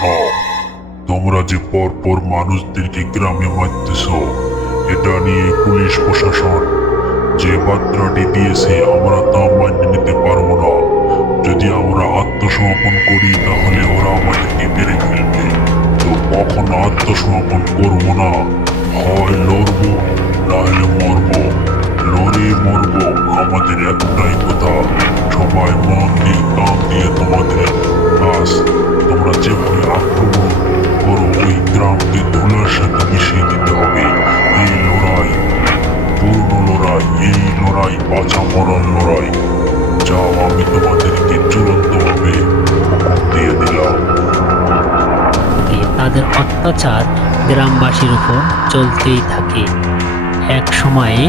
শোনো, তোমরা যে পরপর মানুষদেরকে গ্রামে মারতেছ, এটা নিয়ে পুলিশ প্রশাসন যে বার্তাটি দিয়েছে আমরা তা মান্য নিতে পারবো না। যদি আমরা আত্মসমর্পণ করি তাহলে ওরা আমাদেরকে মেরে ফেলবে। তো কখনো আত্মসমর্পণ করবো না, হয় লড়বো না হলে মরবো। লড়ে মরবো আমাদের একটাই কথা। সবাই মন দিয়ে কান দিয়ে তোমাদের কাজ, তোমরা যেভাবে আক্রমণ করো ওই গ্রামকে ধুলার সাথে মিশিয়ে দিতে হবে। এই লড়াই পূর্ণ লড়াই, এই লড়াই বাঁচা মরার লড়াই। যাও, আমি তোমাদেরকে চূড়ান্তভাবে হুকুম দিয়ে দিলাম। তাদের অত্যাচার গ্রামবাসীর উপর চলতেই থাকে। এক সময়ে